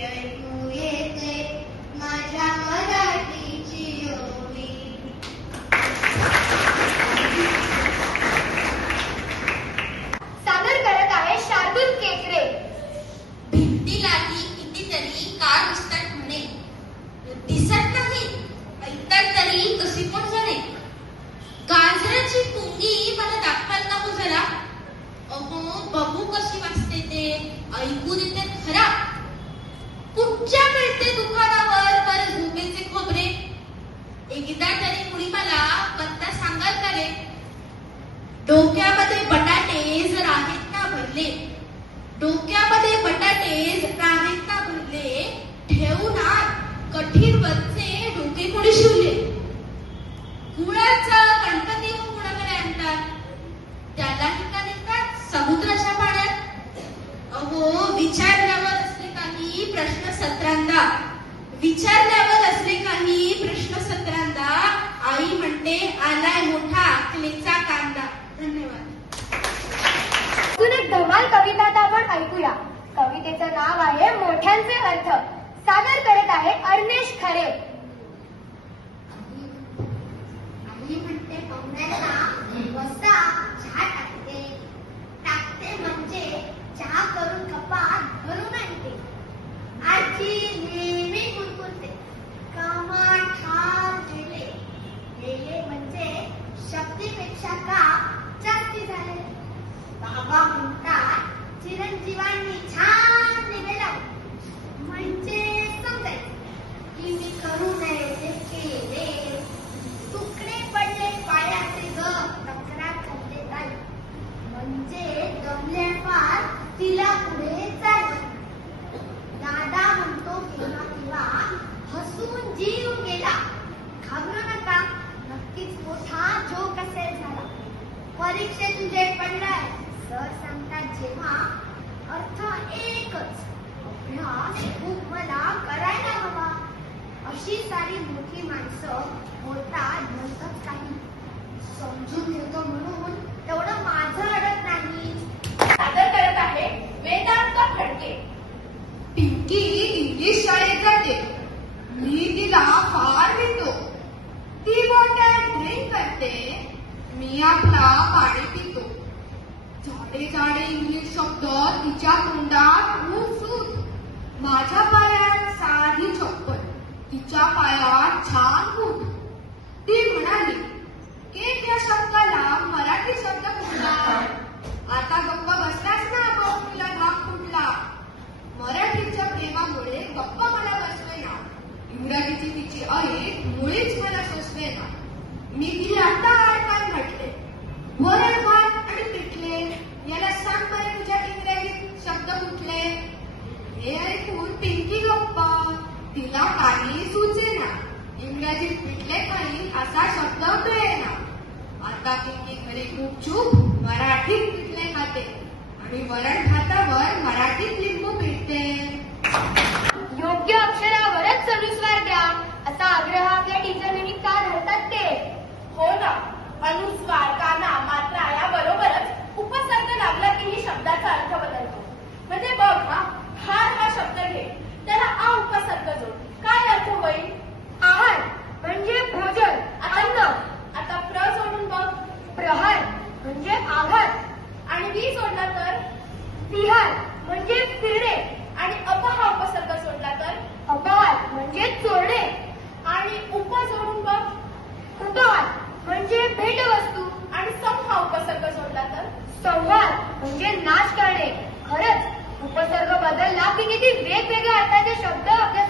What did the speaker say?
ऐकू येते माझ्या मराठीची ओवी. सादर करत आहे शार्दूल केकरे. भिंतीलाही कितीतरी का दिसतात म्हणे, दिसत नाही ऐकतात तरी कशी पण जणे. गाजराची पुंगी मला दाखवाल ना हो जरा. अहो बघू कशी वाजते ते, ऐकू देते खरा. कुठच्या मिळते दुकानावर पर झोपेचे खोबरे. एकदा तरी कुणी मला पत्ता सांगाल का रे. डोक्यामध्ये बटाटे जर आहेत ना भरले, डोक्यामध्ये बटाटे जर आहेत ना भरले, ठेवून आत कठीण वरचे डोके कोणी शिवले. गुळाचं गणपती कुणाकडे आणतात, त्यालाही का देतात समुद्राच्या पाण्यात. अहो विचारल्यावर असले काही प्रश्न सत्रांदा, विचारल्यावर असले काही प्रश्न सत्रांदा, आई म्हणते आलाय मोठा अकलेचा कांदा. धन्यवाद. अजून एक धमाल कविता आता आपण ऐकूया. कवितेचं नाव आहे मोठ्यांचे अर्थ. सादर करत आहे अर्नेश खरे. आई म्हणते पाहुण्यांना बसा चहा टाकते, टाकते म्हणजे चहा करून कपात भरून आणते. आजी नेहमी कुरकुरते कामात ठाम गेले, गेले म्हणजे शक्तीपेक्षा का जास्ती झाले. बाबा म्हणतात चिरंजीवांनी छान दिवे लावले, म्हणजे समजायचे की मी करू नये ते केले. तुकडे पडले पायाचे ग तक्रार करते ताई, म्हणजे दमल्यावर तिला पुढे चाललं. दादा म्हणतो केव्हा केव्हा हसून जीव गेला, घाबरू नका नक्कीच मोठा जोक असेल झाला. परीक्षेत तुझे पडलाय सर सांगतात जेव्हा, अर्थ एकच अभ्यास खूप मला करायला हवा. अशी सारी मोठी माणसं बोलतात म्हणतात काही, समजून घेतो म्हणून तेवढं माझं अडत नाही. सादर करत आहे वेदांत फडके. पिंकी इंग्लिश शाळेत जाते, मी तिला फार भेटतो. ती बॉटल ड्रिंक करते, मी आपला पाणी पितो. झाडे झाडे इंग्लिश शब्द तिच्या तोंडात खूप सूट. माझ्या पायात साधी चप्पल, तिच्या पायात छान बूट. ती म्हणाली केक या शब्दाला मराठी शब्द कुठला. आता गप्प बसलास ना मग तुला भाग कुठला. मराठीच्या प्रेमामुळे गप्प मला बसवे ना, इंग्रजीची तिची ऐक मुळीच मला सोसवे ना. मी तिला आता काय म्हटले, वरण भात आणि पिठले याला सांग बरे तुझ्या इंग्रजीत शब्द कुठले. हे ऐकून पिंकी गप्प, तिला काही सुचेना. इंग्रजीत पिठले काही असा शब्द कळेना. आता पिंकी घरी गुपचूप मराठीत पिठले खाते आणि वरण भातावर मराठीत लिंबू पिळते. योग्य अक्षरावरच अनुस्वार द्या असा आग्रह आपल्या टीचरनी का धरतात ते. हो ना, अनुस्वार काना मात्रा या बरोबरच उपसर्ग लागला की ही शब्दाचा अर्थ बदलतो. म्हणजे बघ हा शब्द घे, त्याला आ उपसर्ग जोड, काय अर्थ होईल. आहार म्हणजे भोजन अन्न. आता प्र सोडून बघ, प्रहार म्हणजे आघात. आणि वी सोडला तर विहार म्हणजे फिरणे. आणि अप हा उपसर्ग सोडला तर अपहार म्हणजे चोरणे. आणि उप सोडून बघ, उपहार म्हणजे भेटवस्तू. आणि सम हा उपसर्ग सोडला तर संहार म्हणजे नाश करणे. खरंच उपसर्ग बदलला की किती वेगवेगळ्या अर्थाचे शब्द आपल्या